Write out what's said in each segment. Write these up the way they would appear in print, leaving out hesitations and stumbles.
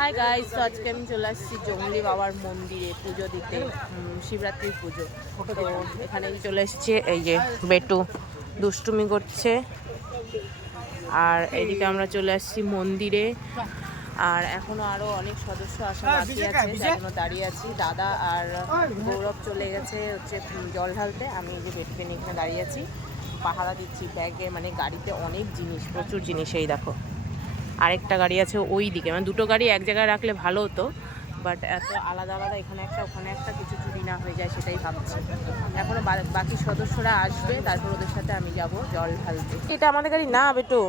Hi guys, তো আজকে আমি চলে আসছি জঙ্গলি বাবার মন্দিরে পুজো দিতে, শিবরাত্রির পুজো। তো এখানে চলে এসেছি, এই যে বেটু দুষ্টুমি করছে, আর এইদিকে আমরা চলে আসছি মন্দিরে। আর এখনো আরো অনেক সদস্য আসা বাকি আছে, যার জন্য দাঁড়িয়ে আছি। দাদা আর গৌরব চলে গেছে হচ্ছে জল ঢালতে। আমি এই যে বেটুকে নিয়ে এখানে দাঁড়িয়ে আছি, পাহারা দিচ্ছি। ব্যাগে মানে গাড়িতে অনেক জিনিস, প্রচুর জিনিস। এই দেখো আরেকটা গাড়ি আছে ওই দিকে, মানে দুটো গাড়ি এক জায়গায় রাখলে ভালো হতো, বাট এত আলাদা আলাদা, এখানে একটা ওখানে একটা, কিছু চুরি না হয়ে যায় সেটাই ভাবছি। এখনো বাকি সদস্যরা আসবে, তারপর ওদের সাথে আমি যাব জল ঢালতে। এটা আমাদের গাড়ি না বেটু,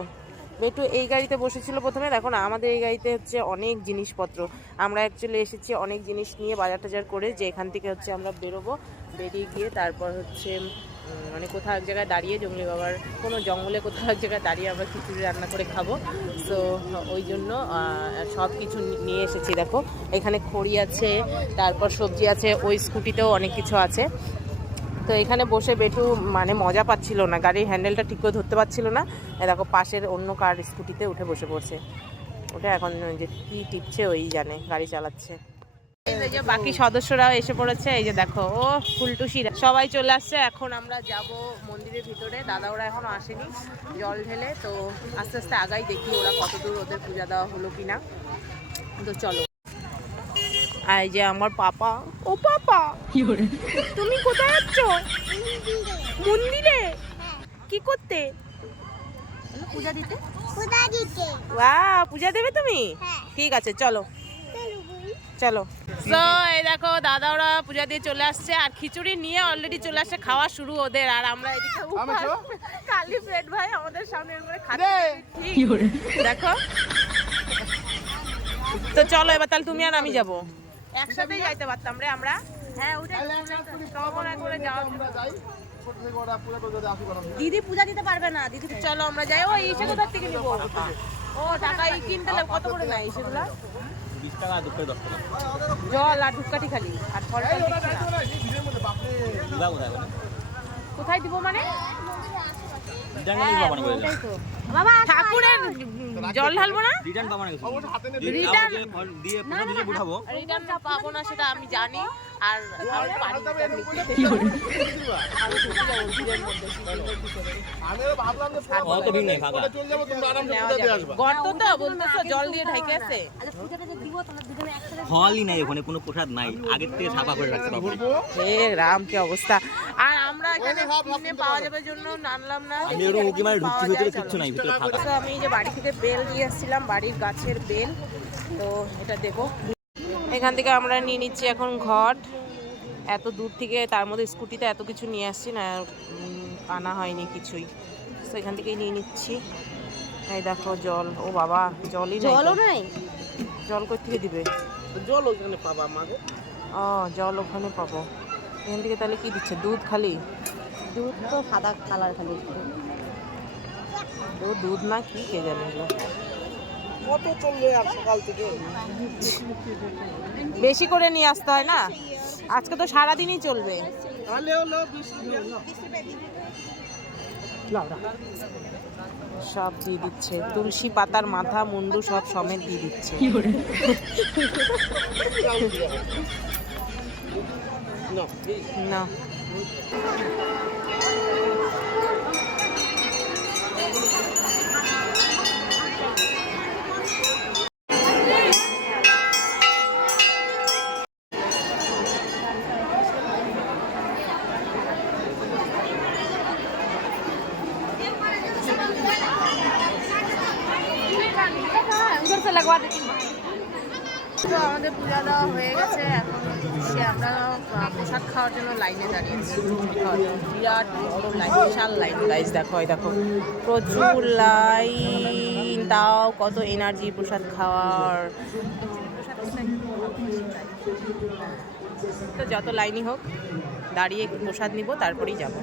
বেটু এই গাড়িতে বসেছিল প্রথমে। দেখো না, আমাদের এই গাড়িতে হচ্ছে অনেক জিনিসপত্র। আমরা অ্যাকচুয়ালি এসেছি অনেক জিনিস নিয়ে, বাজার টাজার করে, যে এখান থেকে হচ্ছে আমরা বেরোবো। বেরিয়ে গিয়ে তারপর হচ্ছে মানে কোথাও এক জায়গায় দাঁড়িয়ে, জঙ্গলি বাবার কোনো জঙ্গলে কোথাও এক জায়গায় দাঁড়িয়ে আমরা খিচুড়ি রান্না করে খাবো। তো ওই জন্য সব কিছু নিয়ে এসেছি। দেখো এখানে খড়ি আছে, তারপর সবজি আছে, ওই স্কুটিতেও অনেক কিছু আছে। তো এখানে বসে বেটু মানে মজা পাচ্ছিল না, গাড়ির হ্যান্ডেলটা ঠিক করে ধরতে পারছিল না। দেখো পাশের অন্য কার স্কুটিতে উঠে বসে পড়ছে। ওটা এখন যে কি টিপছে ওই জানে, গাড়ি চালাচ্ছে। এই যে বাকি সদস্যরাও এসে পড়েছে, এই যে দেখো ও ফুলটুসিরা সবাই চলে আসছে। এখন আমরা যাব মন্দিরের ভিতরে। দাদা ওরা এখনো আসেনি জল ঢেলে, তো আস্তে আস্তে আগাই, দেখি ওরা কতদূর ওদের পূজা দেওয়া হলো কিনা। তো চলো। এই যে আমার পাপা, ও পাপা তুমি কোথায় যাচ্ছ? মন্দিরে কি করতে? পূজা দিতে। বাহ, পূজা দেবে তুমি? ঠিক আছে চলো চলো। তো এই দেখো দাদা ওরা পূজা দিয়ে চলে আসছে, আর খিচুড়ি নিয়ে অলরেডি চলে আসছে, খাওয়া শুরু ওদের। আর আমরা এদিকে কালি পেট ভাই আমাদের সামনে খাচ্ছে, দেখো। তো চলো এবার তাহলে তুমি আর আমি যাবো, একসাথেই যাইতে পারতাম রে আমরা। হ্যাঁ দিদি পূজা দিতে পারবে না দিদি। চলো আমরা যাই। ও ইসে কোথার থেকে নিবো? ও টাকা কিনতে কত করে নেয় সেগুলা? 20 টাকা, 10 টাকা। জল আর ধূপকাঠি খালি, আর ফল কোথায় দিব মানে? ঠাকুরের জল ঢালবো না, রিটার্ন পাবো না সেটা আমি জানি। আর জল দিয়ে ঢেকে আছে, ফলই নাই ওখানে, কোনো প্রসাদ নাই, আগের থেকে ছাপা করে রাখতে হবে। হে রাম, কি অবস্থা! আর আমরা এখানে কিনে পাওয়া যাবে জন্য আনলাম না। আমি ওরকম উকি মারে ঢুকছি, ভিতরে কিচ্ছু নাই, ভিতরে ফাঁকা। তো আমি এই যে বাড়ি থেকে বেল নিয়ে আসছিলাম, বাড়ির গাছের বেল, তো এটা দেবো। এখান থেকে আমরা নিয়ে নিচ্ছি এখন ঘট। এত দূর থেকে, তার মধ্যে স্কুটিতে এত কিছু নিয়ে আসছি না, আনা হয়নি কিছুই, তো এখান থেকেই নিয়ে নিচ্ছি। এই দেখো জল, ও বাবা জলই নাই। জল কোথা থেকে দিবে? জল ওখানে পাবা আমাকে। ও জল ওখানে পাবো। এখান থেকে তাহলে কি দিচ্ছে? দুধ খালি? দুধ তো সাদা কালার খালি, দুধ না কি কে জানে। কত চলবে আর সকাল থেকে? বেশি করে নিয়ে আসতে হয় না, আজকে তো সারাদিনই চলবে। সব দিয়ে দিচ্ছে, তুলসী পাতার মাথা মুন্ডু সব সমেত দিয়ে দিচ্ছে। না তো আমাদের পূজা দেওয়া হয়ে গেছে, এখন আমরা প্রসাদ খাওয়ার জন্য লাইনে দাঁড়িয়েছি। বিরাট বড় লাইন, বিশাল লাইন গাইজ, দেখো দেখো প্রচুর লাইন, তাও কত এনার্জি প্রসাদ খাওয়ার। তো যত লাইনই হোক, দাঁড়িয়ে প্রসাদ নিব, তারপরেই যাব।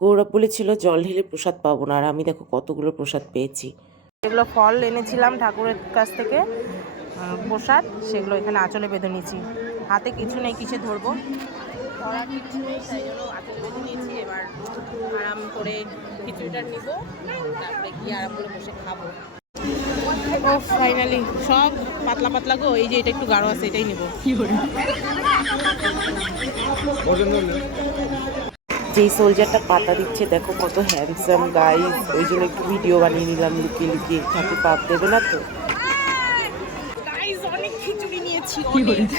গৌরব বলেছিল জল ঢেলে প্রসাদ পাবো না, আর আমি দেখো কতগুলো প্রসাদ পেয়েছি। এগুলো ফল এনেছিলাম ঠাকুরের কাছ থেকে, প্রসাদ, সেগুলো এখানে আঁচলে বেঁধে নিয়েছি। হাতে কিছু নেই, কিসে ধরবো, কিছু নেই, তাই জন্য আঁচলে বেঁধে নিয়েছি। এবার আরাম করে খিচুড়িটা নিব, তারপরে গিয়ে আরাম করে বসে খাবো। ও ফাইনালি সব পাতলা পাতলা গো, এই যে এটা একটু গাঢ় আছে, এটাই নেবো। যেই সোলজারটা পাতা দিচ্ছে দেখো কত হ্যান্ডসাম গাইস, ওই জন্য একটু ভিডিও বানিয়ে নিলাম লুকিয়ে লুকিয়ে, তাকে পাপ দেবে না তো। গাইস অনেক খিচুড়ি নিয়েছি, অনেক।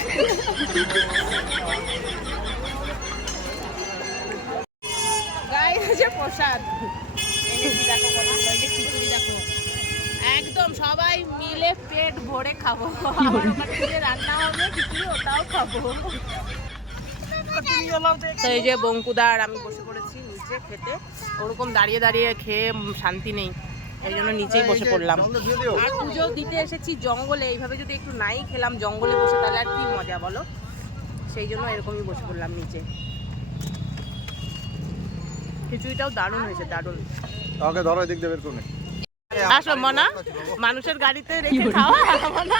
গাইস যে প্রসাদ এনেছি দেখো, ওই যে খিচুড়ি দেখো, একদম সবাই মিলে পেট ভরে খাবো। আমার ওখানে রান্না হবে খিচুড়ি, ওটাও খাবো। তো এই যে বঙ্কুদা আর আমি বসে পড়েছি নিচে খেতে, ওরকম দাঁড়িয়ে দাঁড়িয়ে খেয়ে শান্তি নেই, এই জন্য নিচেই বসে পড়লাম। আর পুজো দিতে এসেছি জঙ্গলে, এইভাবে যদি একটু নাই খেলাম জঙ্গলে বসে তাহলে আর কি মজা বলো, সেই জন্য এরকমই বসে পড়লাম নিচে। খিচুড়িটাও দারুণ হয়েছে, দারুণ। ওকে ধরো দিক দেবে কোনে। আসো মনা, মানুষের গাড়িতে রেখে খাওয়া মনা,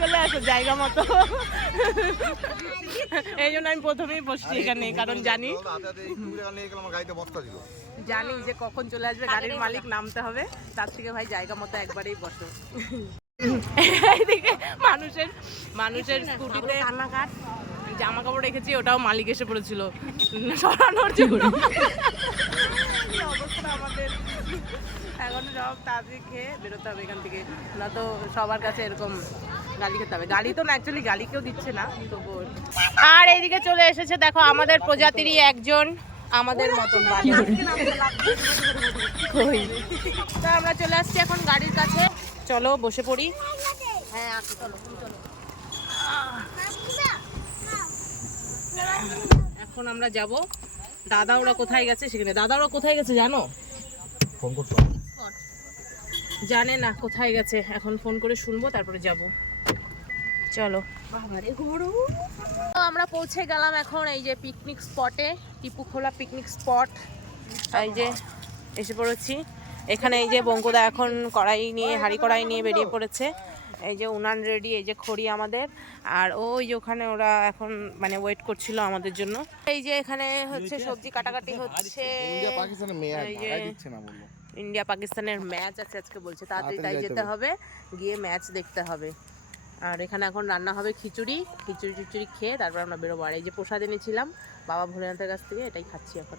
চলে আসো জায়গা মতো। এই জন্য আমি প্রথমেই বসছি এখানে, কারণ জানি জানি যে কখন চলে আসবে গাড়ির মালিক, নামতে হবে, তার থেকে ভাই জায়গা মতো একবারেই বসো। এইদিকে মানুষের স্কুটিতে জামা কাপড় রেখেছি, ওটাও মালিক এসে পড়েছিল সরানোর জন্য। অবস্থা আমাদের, এখন সব তাড়াতাড়ি খেয়ে বেরোতে হবে এখান থেকে, না তো সবার কাছে এরকম গালি খেতে হবে। গালি তো না, অ্যাকচুয়ালি গালি কেউ দিচ্ছে না তবুও। আর এইদিকে চলে এসেছে দেখো আমাদের প্রজাতিরই একজন, আমাদের মতন বানর। তো আমরা চলে আসছি এখন গাড়ির কাছে, চলো বসে পড়ি। হ্যাঁ আসো, চলো চলো। এখন আমরা যাব, দাদা ওরা কোথায় গেছে সেখানে। দাদা ওরা কোথায় গেছে জানো? ফোন করছো? জানে না কোথায় গেছে, এখন ফোন করে শুনবো তারপরে যাব। চলো আমরা পৌঁছে গেলাম এখন এই যে পিকনিক স্পটে, টিপুখোলা পিকনিক স্পট। এই যে এসে পড়েছি এখানে। এই যে বঙ্কুদা এখন হাঁড়ি কড়াই নিয়ে বেরিয়ে পড়েছে। এই যে উনান রেডি, এই যে খড়ি আমাদের, আর ওই যে ওখানে ওরা এখন মানে ওয়েট করছিল আমাদের জন্য। এই যে এখানে হচ্ছে সবজি কাটাকাটি হচ্ছে। ইন্ডিয়া পাকিস্তানের ম্যাচ আছে আজকে বলছে, তাড়াতাড়ি যেতে হবে, গিয়ে ম্যাচ দেখতে হবে। আর এখানে এখন রান্না হবে খিচুড়ি খেয়ে তারপর আমরা বেরোবো। আর এই যে প্রসাদ এনেছিলাম বাবা ভোলেনাথের কাছ থেকে, এটাই খাচ্ছি এখন।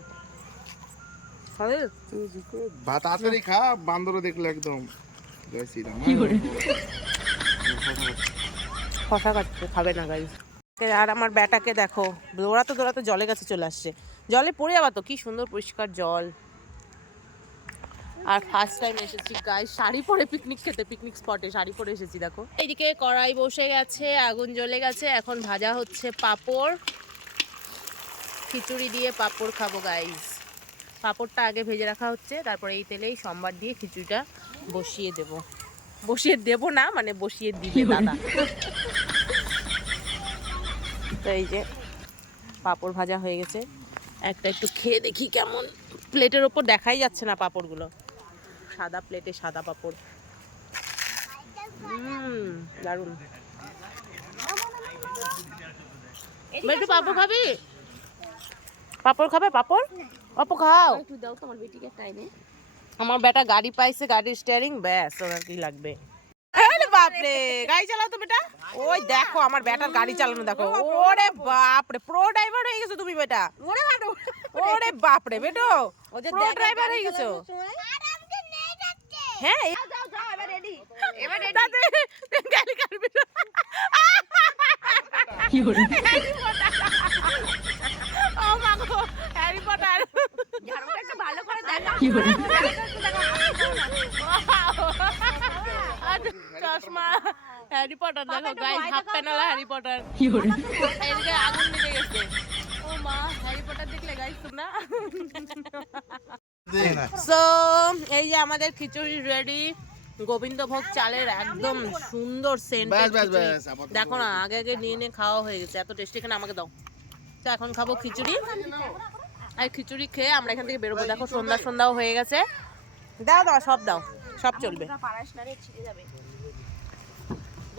তাড়াতাড়ি খা, বান্দর দেখলে একদম খসা কাটতে খাবে না গাইস। আর আমার ব্যাটাকে দেখো, দৌড়াতে দৌড়াতে জলের কাছে চলে আসছে, জলে পড়ে যাবা তো, কি সুন্দর পরিষ্কার জল। আর ফার্স্ট টাইম এসেছি গাইস শাড়ি পরে পিকনিক খেতে, পিকনিক স্পটে শাড়ি পরে এসেছি দেখো। এইদিকে কড়াই বসে গেছে, আগুন জ্বলে গেছে, এখন ভাজা হচ্ছে পাঁপড়। খিচুড়ি দিয়ে পাঁপড় খাবো গাইস। পাঁপড়টা আগে ভেজে রাখা হচ্ছে, তারপরে এই তেলেই সম্বার দিয়ে খিচুড়িটা বসিয়ে দেবো না, মানে বসিয়ে দিবে দাদা। তো এই যে পাঁপড় ভাজা হয়ে গেছে, একটা একটু খেয়ে দেখি কেমন। প্লেটের ওপর দেখাই যাচ্ছে না পাঁপড়গুলো, সাদা প্লেটে সাদা পাঁপড়, দারুণ। একটু পাঁপড় খাবি? পাঁপড় খাবে? পাঁপড় পাপড় খাও, একটু দাও তোমার বেটিকে টাইমে। আমার বেটা গাড়ি পাইছে, গাড়ির স্টিয়ারিং, ব্যাস ওর কি লাগবে। বাপরে গাড়ি চালাও তো বেটা, ওই দেখো আমার বেটার গাড়ি চালানো দেখো। ওরে বাপরে, প্রো ড্রাইভার হয়ে গেছো তুমি বেটা। ওরে বাপরে বেটো, প্রো ড্রাইভার হয়ে গেছো। হ্যাঁ গাড়ি কাটবি ও মা গো, হ্যারি পটার একটু ভালো করে দেখা। চশমা হ্যারি পটার দেখো গাইস, হাফ প্যানেলা হ্যারি পটার। এইদিকে আগুন নিভে গেছে। ও মা, হ্যারি পটার দেখলে গাইস তোমরা। সো এই যে আমাদের খিচুড়ি রেডি, গোবিন্দভোগ চালের একদম সুন্দর সেন্ট। দেখো না, আগে আগে নিয়ে খাওয়া হয়ে গেছে, এত টেস্টি। এখানে আমাকে দাও। তো এখন খাবো খিচুড়ি, আর খিচুড়ি খেয়ে আমরা এখান থেকে বেরোবো। দেখো সন্ধ্যাও হয়ে গেছে। দাও সব দাও, সব চলবে।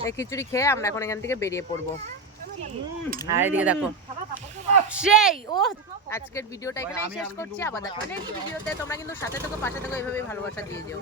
এই খিচুড়ি খেয়ে আমরা এখন এখান থেকে বেরিয়ে পড়বো। আর এদিকে দেখো সেই আজকের ভিডিওটা এখানে শেষ করছি। আবার দেখো নেক্সট ভিডিওতে। তোমরা কিন্তু সাথে থেকো, পাশে থেকো, এইভাবেই ভালোবাসা দিয়ে যেও।